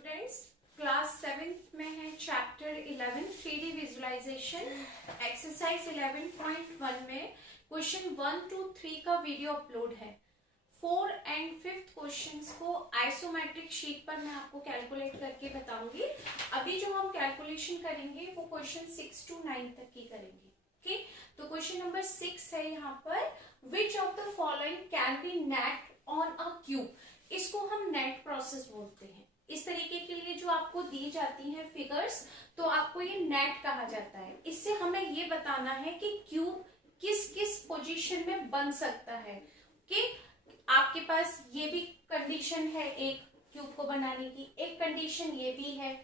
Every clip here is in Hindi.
स्टूडेंट्स, क्लास 7th में है चैप्टर 11 3D विजुअलाइजेशन एक्सरसाइज 11.1 में क्वेश्चन 1 to 3 का वीडियो अपलोड है। 4 and 5th क्वेश्चंस को आइसोमेट्रिक शीट पर मैं आपको कैलकुलेट करके बताऊंगी। अभी जो हम कैलकुलेशन करेंगे वो क्वेश्चन 6 to 9 तक की करेंगे। ओके, तो क्वेश्चन नंबर 6 है यहाँ पर, which of the following can be net on a cube. इसको हम नेट प्रोसेस बोलते हैं। इस तरीके के लिए जो आपको दी जाती हैं फिगर्स, तो आपको ये नेट कहा जाता है। इससे हमें ये बताना है कि क्यूब किस किस पोजीशन में बन सकता है। कि आपके पास ये भी कंडीशन है एक क्यूब को बनाने की, एक कंडीशन ये भी है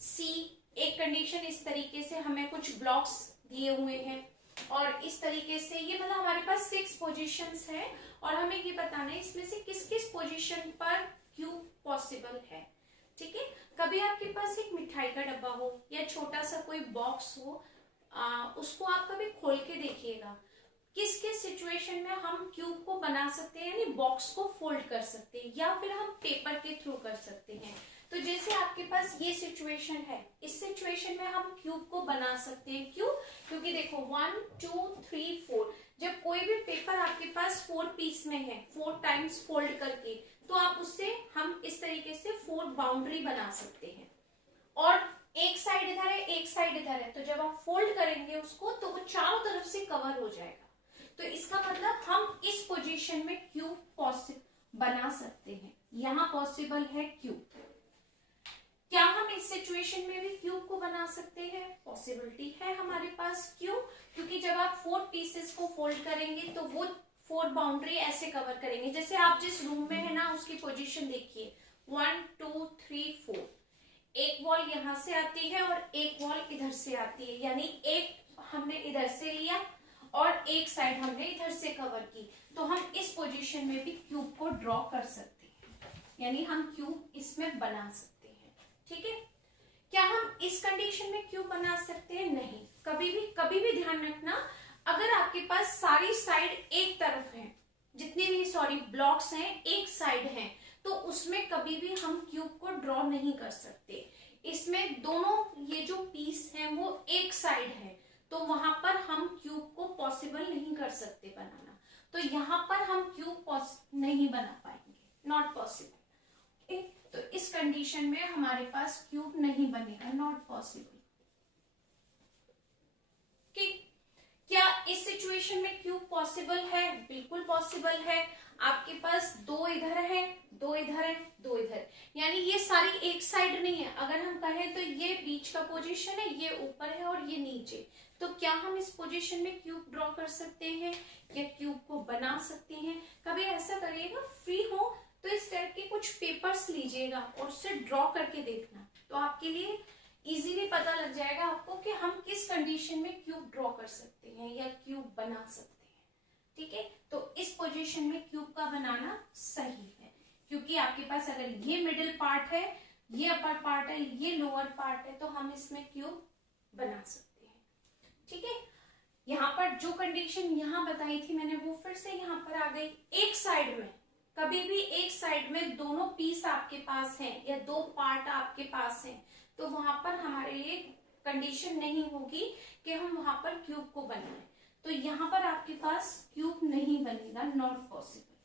सी, एक कंडीशन इस तरीके से हमें कुछ ब्लॉक्स दिए हुए हैं और इस तरीके से ये मतलब हमारे पास 6 पोजीशंस हैं और हमें ये बताना है इसमें से किस किस पोजीशन पर क्यूब पॉसिबल है। ठीक है, कभी आपके पास एक मिठाई का डब्बा हो या छोटा सा कोई बॉक्स हो, उसको आप कभी खोल के देखिएगा किस किस सिचुएशन में हम क्यूब को बना सकते हैं, यानी बॉक्स को फोल्ड कर सकते हैं या फिर हम पेपर के थ्रू कर सकते हैं। तो जैसे आपके पास ये सिचुएशन है, इस सिचुएशन में हम क्यूब को बना सकते हैं। क्यों? क्योंकि देखो 1 2 3 4, जब कोई भी पेपर आपके पास 4 पीस में है 4 टाइम्स फोल्ड करके, तो आप उससे हम इस तरीके से 4 बाउंड्री बना सकते हैं। और एक साइड इधर है, एक साइड इधर है, तो जब आप फोल्ड करेंगे उसको तो वो चारों तरफ से कवर हो जाएगा। तो इसका मतलब हम इस पोजीशन में क्यूब पॉसिबल बना सकते हैं। यहां पॉसिबल है क्यूब। क्या हम इस सिचुएशन में भी क्यूब को बना सकते हैं? पॉसिबिलिटी है हमारे पास। क्यों? क्योंकि जब आप 4 पीसेस को फोल्ड करेंगे तो वो 4 बाउंड्री ऐसे कवर करेंगे। जैसे आप जिस रूम में है ना, उसकी पोजीशन देखिए 1 2 3 4, एक वॉल यहां से आती है और एक वॉल इधर से आती है, यानी एक हमने इधर से लिया और एक साइड हमने इधर से कवर की। तो हम इस पोजीशन में भी क्यूब को ड्रॉ कर सकते हैं, यानी हम क्यूब इसमें बना सकते हैं। ठीक है, क्या हम इस कंडीशन में क्यूब बना सकते हैं? नहीं। कभी भी ध्यान रखना, अगर आपके पास सारी साइड एक तरफ है, जितने भी ब्लॉक्स हैं एक साइड हैं, तो उसमें कभी भी हम क्यूब को ड्रॉ नहीं कर सकते। इसमें दोनों ये जो पीस हैं वो एक साइड है, तो वहां पर हम क्यूब को पॉसिबल नहीं कर सकते बनाना। तो यहां पर हम क्यूब नहीं बना पाएंगे, नॉट पॉसिबल। तो इस कंडीशन में हमारे पास क्यूब नहीं बनेगा, नॉट पॉसिबल। क्या इस सिचुएशन में क्यूब पॉसिबल है? बिल्कुल पॉसिबल है। आपके पास 2 इधर है, 2 इधर है, 2 इधर, यानी ये सारी एक साइड नहीं है। अगर हम कहें तो ये बीच का पोजीशन है, ये ऊपर है और ये नीचे। तो क्या हम इस पोजीशन में क्यूब ड्रॉ कर सकते हैं या क्यूब को बना सकते हैं? कभी ऐसा करिएगा, फ्री हो तो इस टाइप के कुछ पेपर्स लीजिएगा और उससे ड्रॉ करके देखना, तो आपके लिए इजीली पता लग जाएगा आपको कि हम किस कंडीशन में क्यूब ड्रॉ कर सकते हैं या क्यूब बना सकते हैं। ठीक है, तो इस पोजीशन में क्यूब का बनाना सही है, क्योंकि आपके पास अगर ये मिडिल पार्ट है, ये अपर पार्ट है, ये लोअर पार्ट है, तो हम इसमें क्यूब बना सकते हैं। ठीक है, यहाँ पर जो कंडीशन यहाँ बताई थी मैंने, वो फिर से यहाँ पर आ गई। एक साइड में, कभी भी एक साइड में दोनों पीस आपके पास हैं या 2 पार्ट आपके पास हैं, तो वहां पर हमारे लिए कंडीशन नहीं होगी कि हम वहां पर क्यूब को बनाएं। तो यहां पर आपके पास क्यूब नहीं बनेगा, नॉट पॉसिबल।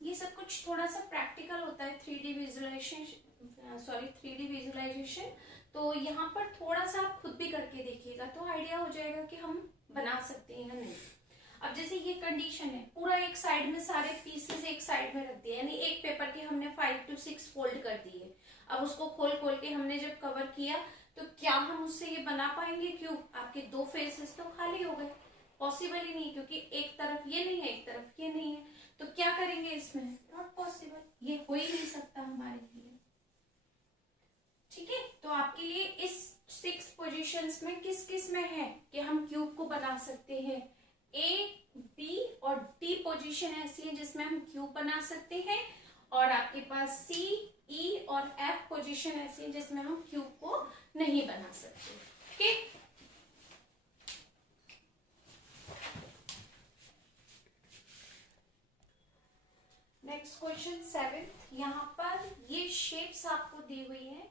ये सब कुछ थोड़ा सा प्रैक्टिकल होता है 3D विजुअलाइजेशन। तो यहाँ पर थोड़ा सा आप खुद भी करके देखिएगा तो आइडिया हो जाएगा कि हम बना सकते हैं या नहीं। अब जैसे ये कंडीशन है, पूरा एक साइड में सारे पीसेस एक साइड में रख दिए, यानी एक पेपर के हमने 5 to 6 फोल्ड कर दिए। अब उसको खोल के हमने जब कवर किया, तो क्या हम उससे ये बना पाएंगे क्यूब? आपके 2 फेसेस तो खाली हो गए, पॉसिबल ही नहीं, क्योंकि एक तरफ ये नहीं है, एक तरफ ये नहीं है। तो क्या करेंगे इसमें? नॉट पॉसिबल, ये हो ही नहीं सकता हमारे लिए। ठीक है, तो आपके लिए इस 6 पोजीशंस में किस किस में है कि हम क्यूब को बना सकते हैं? ए, बी और डी पोजीशन ऐसी है जिसमें हम क्यूब बना सकते हैं, और आपके पास सी, ई और एफ पोजीशन ऐसी है जिसमें हम क्यूब को नहीं बना सकते। ठीक, नेक्स्ट क्वेश्चन 7th, यहाँ पर शेप्स आपको दी हुई हैं,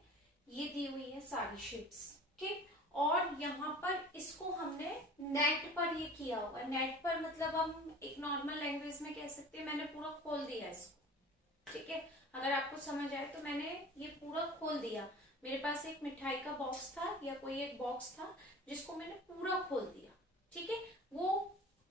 ये दी हुई है सारी शेप्स, ओके। और यहाँ पर इसको हमने नेट पर ये किया होगा, नेट पर मतलब हम एक नॉर्मल लैंग्वेज में कह सकते हैं मैंने पूरा खोल दिया इसको, ठीक है। अगर आपको समझ आए तो मैंने ये पूरा खोल दिया। मेरे पास एक मिठाई का बॉक्स था या कोई एक बॉक्स था जिसको मैंने पूरा खोल दिया, ठीक है वो।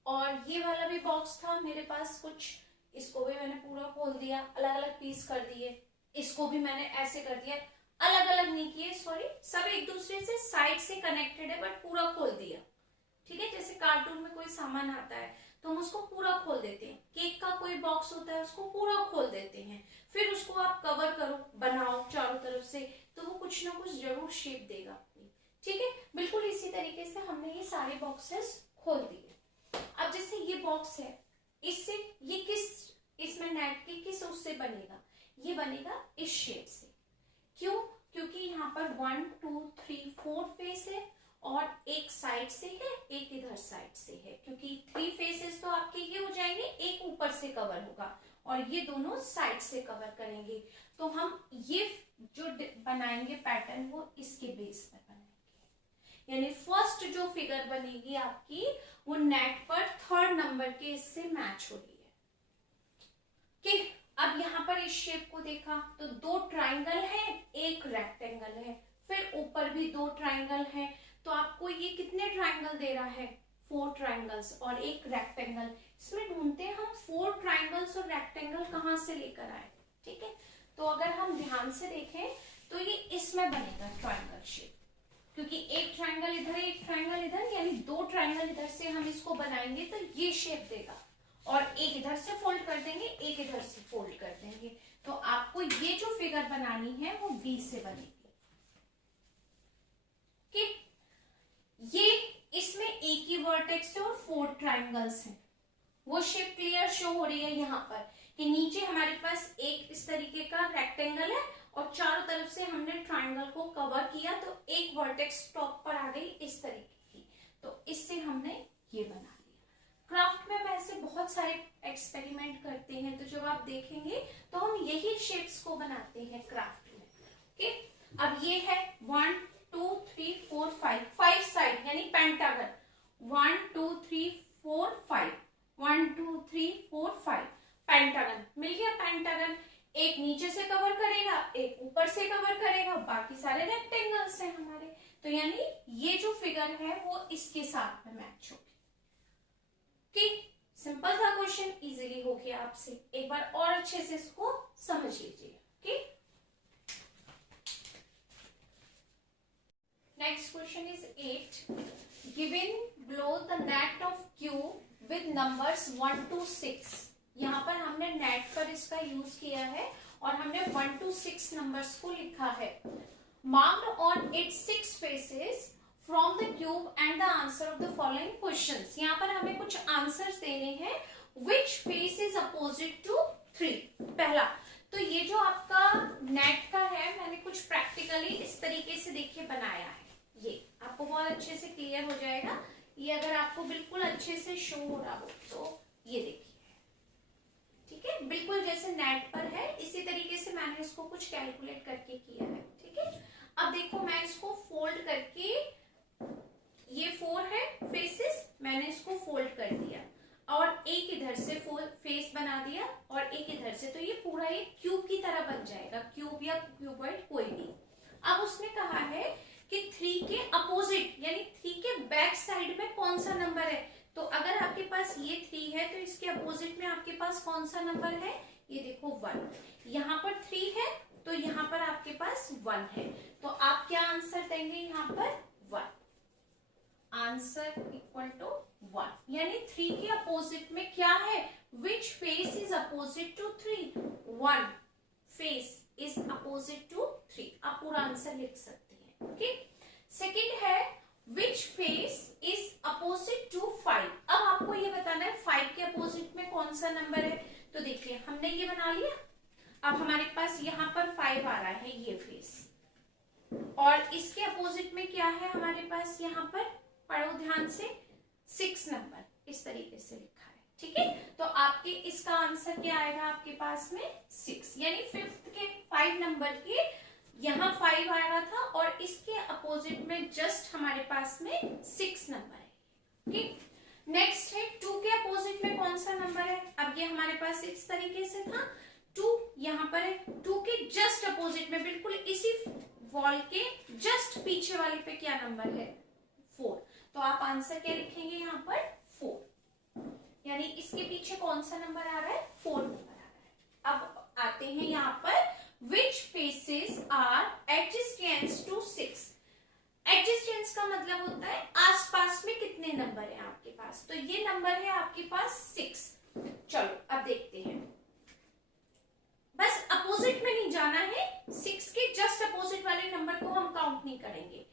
और ये वाला भी बॉक्स था मेरे पास कुछ, इसको भी मैंने पूरा खोल दिया, अलग अलग पीस कर दिए। इसको भी मैंने ऐसे कर दिया, अलग अलग नहीं किए, सॉरी, सब एक दूसरे से साइड से कनेक्टेड है बट पूरा खोल दिया, ठीक है। जैसे कार्टून में कोई सामान आता है तो हम उसको पूरा खोल देते हैं, केक का कोई बॉक्स होता है उसको पूरा खोल देते हैं, फिर उसको आप कवर करो, बनाओ चारों तरफ से, तो वो कुछ ना कुछ जरूर शेप देगा अपनी, ठीक है। बिल्कुल इसी तरीके से हमने ये सारे बॉक्सेस खोल दिए। अब जैसे ये बॉक्स है, इससे ये किस, इसमें नेट के किस उससे बनेगा, ये बनेगा इस शेप से। क्यों? क्योंकि यहाँ पर 1 2 3 4 फेस है और एक साइड से है, एक इधर साइड से है, क्योंकि 3 फेसेस तो आपके ये हो जाएंगे, एक ऊपर से कवर होगा और ये दोनों साइड से कवर करेंगे। तो हम ये जो बनाएंगे पैटर्न वो इसके बेस पर बनाएंगे, यानी फर्स्ट जो फिगर बनेगी आपकी वो नेट पर 3rd नंबर के इससे मैच हो रही है, ठीक। अब यहाँ पर इस शेप को देखा तो 2 ट्राइंगल है, एक रेक्टेंगल है, फिर ऊपर भी 2 ट्राइंगल है, तो आपको ये कितने ट्राइंगल दे रहा है, 4 ट्राइंगल्स और एक रेक्टेंगल। इसमें ढूंढते हैं हम 4 ट्राइंगल्स और रेक्टेंगल कहां से लेकर आए, ठीक है। तो अगर हम ध्यान से देखें तो ये इसमें बनेगा ट्राइंगल शेप, क्योंकि एक ट्राइंगल इधर एक ट्राइंगल इधर, यानी 2 ट्राइंगल इधर से हम इसको बनाएंगे तो ये शेप देगा, और एक इधर से फोल्ड कर देंगे, एक इधर से फोल्ड कर देंगे, तो आपको ये जो फिगर बनानी है वो बी से बनेगी, ठीक। ये इसमें एक ही वर्टेक्स है और 4 ट्राइंगल्स हैं, वो शेप क्लियर शो हो रही है यहाँ पर कि नीचे हमारे पास एक इस तरीके का रेक्टेंगल है और चारों तरफ से हमने ट्राइंगल को कवर किया, तो एक वर्टेक्स टॉप पर आ गई इस तरीके की, तो इससे हमने ये बना लिया। क्राफ्ट में हम ऐसे बहुत सारे एक्सपेरिमेंट करते हैं, तो जब आप देखेंगे तो हम यही शेप्स को बनाते हैं क्राफ्ट में, ओके। अब ये है 1 2 3 4 5 साइड यानी पेंटागन, 1 2 3 4 5 1 2 3 4 5 पेंटागन मिल गया। पेंटागन एक नीचे से कवर करेगा, एक ऊपर से कवर करेगा, बाकी सारे रेक्टेंगल्स हैं हमारे, तो यानी ये जो फिगर है वो इसके साथ में मैच होगी, ठीक। सिंपल था क्वेश्चन, इजीली हो गया आपसे, एक बार और अच्छे से इसको समझ लीजिए, ठीक। Next question is 8 given below the net of cube with numbers 1 to 6। यहाँ पर हमने नेट पर इसका यूज किया है और हमने 1 to 6 नंबर्स को लिखा है। Marked on it's 6 faces from the cube and the answer of the following questions. यहाँ पर हमें कुछ आंसर्स देने हैं। विच फेस इज अपोजिट टू 3। पहला तो ये जो आपका नेट का है, मैंने कुछ प्रैक्टिकली इस तरीके से देखिए बनाया है, ये आपको बहुत अच्छे से क्लियर हो जाएगा। ये अगर आपको बिल्कुल अच्छे से शो हो रहा हो तो ये देखिए, ठीक है, बिल्कुल जैसे नेट पर है इसी तरीके से मैंने इसको कुछ कैलकुलेट करके किया है, ठीक है। अब देखो मैं इसको फोल्ड करके, ये 4 है फेसेस, मैंने इसको फोल्ड कर दिया और एक इधर से फेस बना दिया और एक इधर से, तो ये पूरा एक क्यूब की तरह बन जाएगा, क्यूब या क्यूबॉइड कोई भी। अब उसने कहा है कि 3 के अपोजिट यानी 3 के बैक साइड में कौन सा नंबर है। तो अगर आपके पास ये 3 है तो इसके अपोजिट में आपके पास कौन सा नंबर है, ये देखो 1। यहाँ पर 3 है तो यहाँ पर आपके पास 1 है, तो आप क्या आंसर देंगे यहाँ पर 1। आंसर इक्वल टू 1, यानी 3 के अपोजिट में क्या है, which face is opposite to 3। 1 face is opposite to 3। आप पूरा आंसर लिख सकते हैं, ओके। सेकंड है which face is opposite to 5। अब आपको ये बताना है 5 के अपोजिट में कौन सा नंबर है। तो देखिए हमने ये बना लिया, अब हमारे पास यहाँ पर 5 आ रहा है ये फेस, और इसके अपोजिट में क्या है हमारे पास, यहाँ पर पढ़ो ध्यान से, 6 नंबर इस तरीके से लिखा है, ठीक है, तो आपके इसका आंसर क्या आएगा आपके पास में 6, यानी फिफ्थ के 5 नंबर के यहाँ 5 आ रहा था और इसके अपोजिट में जस्ट हमारे पास में 6 नंबर है। ठीक, नेक्स्ट है 2 के अपोजिट में कौन सा नंबर है। अब ये हमारे पास इस तरीके से था, 2 यहाँ पर है, 2 के जस्ट अपोजिट में बिल्कुल इसी वॉल के जस्ट पीछे वाले पे क्या नंबर है 4, तो आप आंसर क्या लिखेंगे यहाँ पर 4, यानी इसके पीछे कौन सा नंबर आ रहा है 4 नंबर आ रहा है। अब आते हैं यहाँ पर which faces are adjacent to 6। एडजस्टेंस का मतलब होता है आसपास में कितने नंबर है आपके पास, तो ये नंबर है आपके पास 6। चलो अब देखते हैं, बस अपोजिट में नहीं जाना है, 6 के जस्ट अपोजिट वाले नंबर को हम काउंट नहीं करेंगे।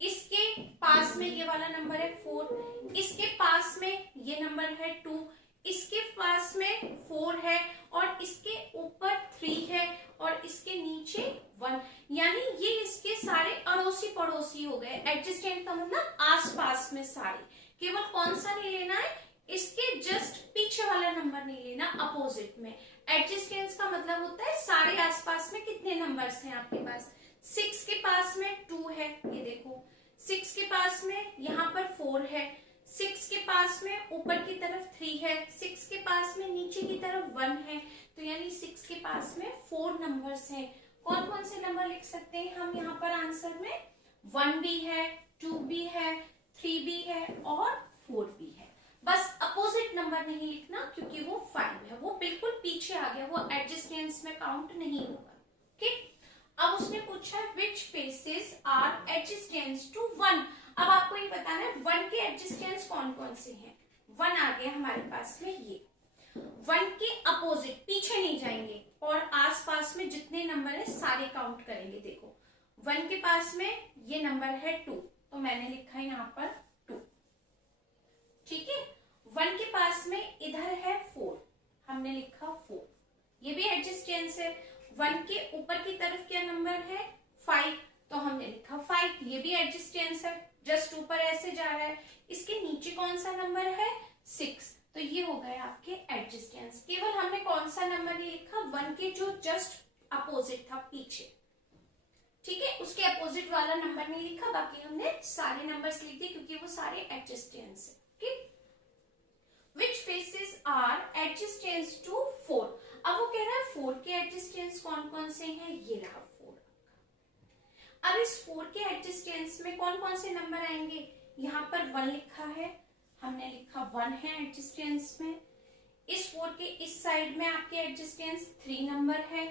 इसके पास में ये वाला नंबर है 4, इसके पास में ये नंबर है 2, इसके पास में 4 है और इसके ऊपर 3 है और इसके नीचे 1, यानी ये इसके सारे अड़ोसी पड़ोसी हो गए। एडजस्टेंट का मतलब आसपास में सारे, केवल कौन सा नहीं लेना है, इसके जस्ट पीछे वाला नंबर नहीं लेना अपोजिट में। एडजस्टेंस का मतलब होता है सारे आसपास में कितने नंबर्स हैं आपके पास। 6 के पास में 2 है, ये देखो, 6 के पास में यहाँ पर 4 है, 6 के पास में ऊपर की तरफ 3 है, 6 के पास में नीचे की तरफ 1 है, तो यानी 6 के पास में 4 नंबर्स हैं। कौन कौन से नंबर लिख सकते हैं हम यहाँ पर आंसर में, 1 भी है, 2 भी है, 3 भी है और 4 भी है। बस अपोजिट नंबर नहीं लिखना क्योंकि वो 5 है, वो बिल्कुल पीछे आ गया, वो एडजस्टेंस में काउंट नहीं होगा। ठीक, अब उसने पूछा which faces are adjacent to 1। अब आपको ये बताना है 1 के एडजस्टेंस कौन कौन से हैं। 1 आ गया हमारे पास में, ये 1 के अपोजिट पीछे नहीं जाएंगे और आसपास में जितने नंबर है सारे काउंट करेंगे। देखो 1 के पास में ये नंबर है 2, तो मैंने लिखा है यहाँ पर 2। ठीक है, 1 के पास में इधर है 4, हमने लिखा 4, ये भी एडजस्टेंस है। 1 के ऊपर की तरफ क्या नंबर है 5, तो हमने लिखा 5, ये भी एडजस्टेंस है, जस्ट ऊपर ऐसे जा रहा है। इसके नीचे कौन सा नंबर है 6, तो ये हो गए आपके एडजस्टेंस। केवल हमने कौन सा नंबर नहीं लिखा, 1 के जो जस्ट अपोजिट था पीछे, ठीक है, उसके अपोजिट वाला नंबर नहीं लिखा, बाकी हमने सारे नंबर्स लिख दिए क्योंकि वो सारे एडजस्टेंस है। Which faces are adjacent to 4। अब वो कह रहा है 4 के एडजस्टेंस कौन कौन से हैं, ये रहा 4। अब इस 4 के एडजस्टेंस में कौन कौन से नंबर आएंगे, यहाँ पर 1 लिखा है, हमने लिखा 1 है एडजस्टेंस में। इस 4 के इस साइड में आपके एडजस्टेंस 3 नंबर है,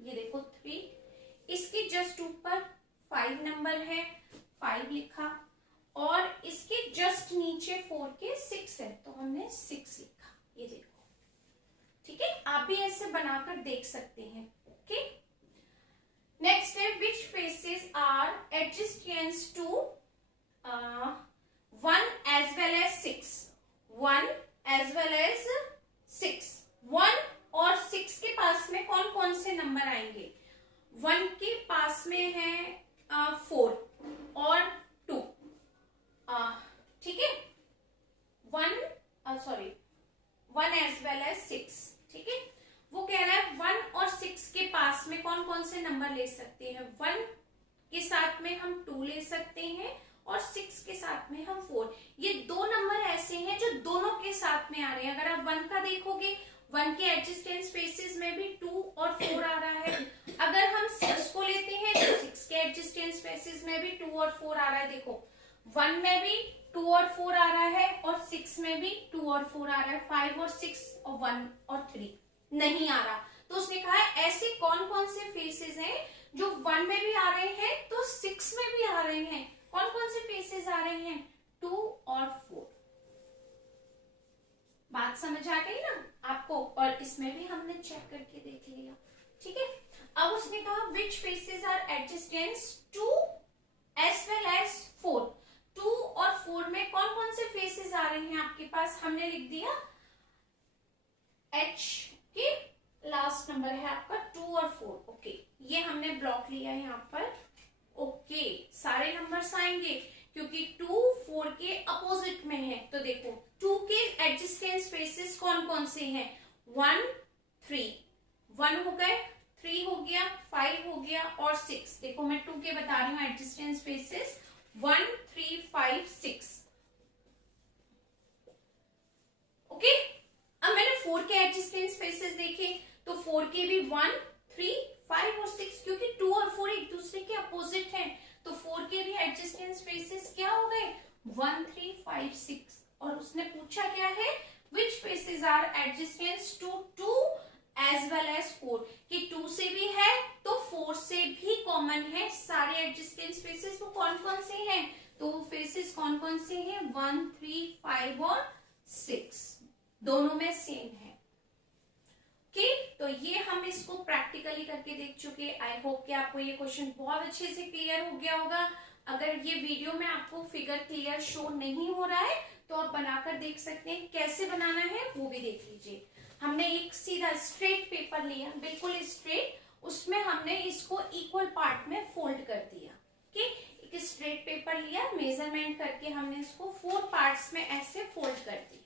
ये देखो 3। इसके जस्ट ऊपर 5 नंबर है, 5 लिखा, और इसके जस्ट नीचे 4 के 6 है, तो हमने 6 लिखा, ये देखो। ठीक है, आप भी ऐसे बनाकर देख सकते हैं। ओके, नेक्स्ट है which faces are adjacent to 1 as well as 6। 1 as well as 6, 1 और 6 के पास में कौन कौन से नंबर आएंगे। 1 के पास में है 4 और 2, ठीक है, 1 एज वेल एज 6। ठीक है, वो कह रहा है 1 और 6 के पास में कौन कौन से नंबर ले सकते हैं। 1 के साथ में हम 2 ले सकते हैं और 6 के साथ में हम 4। ये दो नंबर ऐसे हैं जो दोनों के साथ में आ रहे हैं। अगर आप 1 का देखोगे, 1 के एडजस्टेंट स्पेसेस में भी 2 और 4 आ रहा है। अगर हम 6 को लेते हैं तो 6 के एडजस्टेंट स्पेसेस में भी 2 और 4 आ रहा है। देखो 1 में भी 2 और 4 आ रहा है और 6 में भी 2 और 4 आ रहा है। 5 और 6 और 1 और 3 नहीं आ रहा। तो उसने कहा है ऐसे कौन कौन से फेसेस हैं जो 1 में भी आ रहे हैं तो 6 में भी आ रहे हैं। कौन कौन से फेसेस आ रहे हैं, 2 और 4। बात समझ आ गई ना आपको, और इसमें भी हमने चेक करके देख लिया। ठीक है, अब उसने कहा which faces are adjacents 2 as well as 4। 2 और 4 में कौन कौन से फेसेस आ रहे हैं आपके पास, हमने लिख दिया H के लास्ट नंबर है आपका 2 और 4। ओके, ये हमने ब्लॉक लिया है यहाँ पर। ओके, सारे नंबर्स आएंगे क्योंकि 2, 4 के अपोजिट में है। तो देखो 2 के एडजेसेंट स्पेसेस कौन कौन से हैं? 1 3, 1 हो गए, 3 हो गया, 5 हो गया और 6। देखो मैं 2 के बता रही हूँ एडजेसेंट स्पेसेस 1 3 5 6। ओके, अब मैंने 4 के एडजेसेंट स्पेसेस देखे तो 4 के भी 1 3 5 और 6, क्योंकि 2 और 4 एक दूसरे के अपोजिट हैं तो 4 के भी एडजेसेंट स्पेसेस क्या हो गए? 1 3 5 6। और उसने पूछा क्या है? Which spaces are adjacent to 2 as well as 4, कि 2 से भी है तो 4 से भी कॉमन है। सारे एडजेसेंट स्पेसेस वो कौन कौन से हैं? तो वो स्पेसेस कौन कौन से हैं? 1 3 5 और 6, दोनों में सेम है। ओके, तो ये हम इसको प्रैक्टिकली करके देख चुके। आई होप कि आपको ये क्वेश्चन बहुत अच्छे से क्लियर हो गया होगा। अगर ये वीडियो में आपको फिगर क्लियर शो नहीं हो रहा है तो आप बनाकर देख सकते हैं। कैसे बनाना है वो भी देख लीजिए। हमने एक सीधा स्ट्रेट पेपर लिया, बिल्कुल स्ट्रेट, उसमें हमने इसको इक्वल पार्ट में फोल्ड कर दिया। ओके, एक स्ट्रेट पेपर लिया, मेजरमेंट करके हमने इसको 4 पार्ट्स में ऐसे फोल्ड कर दिया।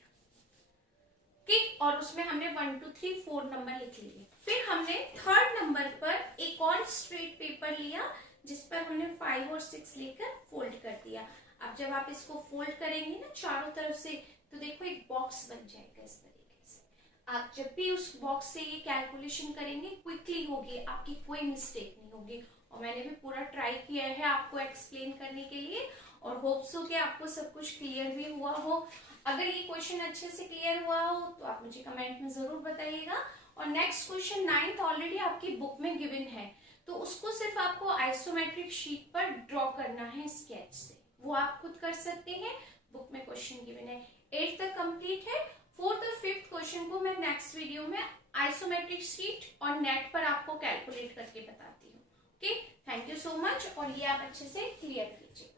ठीक, और उसमें हमने 1 2 3 4 नंबर लिख लिए। फिर हमने 3rd नंबर पर एक और स्ट्रेट पेपर लिया जिस पर हमने 5 और 6 लेकर फोल्ड कर दिया। अब जब आप इसको फोल्ड करेंगे ना चारों तरफ से तो देखो एक बॉक्स बन जाएगा इस तरीके से। आप जब भी उस बॉक्स से ये कैलकुलेशन करेंगे क्विकली होगी, आपकी कोई मिस्टेक नहीं होगी। और मैंने भी पूरा ट्राई किया है आपको एक्सप्लेन करने के लिए और होप्स हो कि आपको सब कुछ क्लियर भी हुआ हो। अगर ये क्वेश्चन अच्छे से क्लियर हुआ हो तो आप मुझे कमेंट में जरूर बताइएगा। और नेक्स्ट क्वेश्चन 9th ऑलरेडी आपकी बुक में गिवन है, तो उसको सिर्फ आपको आइसोमेट्रिक शीट पर ड्रॉ करना है स्केच से, वो आप खुद कर सकते हैं। बुक में क्वेश्चन गिवन है। 8th तक कंप्लीट है। 4th और 5th क्वेश्चन को मैं नेक्स्ट वीडियो में आइसोमेट्रिक शीट और नेट पर आपको कैलकुलेट करके बताती हूँ। Okay, thank you so much. और ये आप अच्छे से क्लियर कीजिए।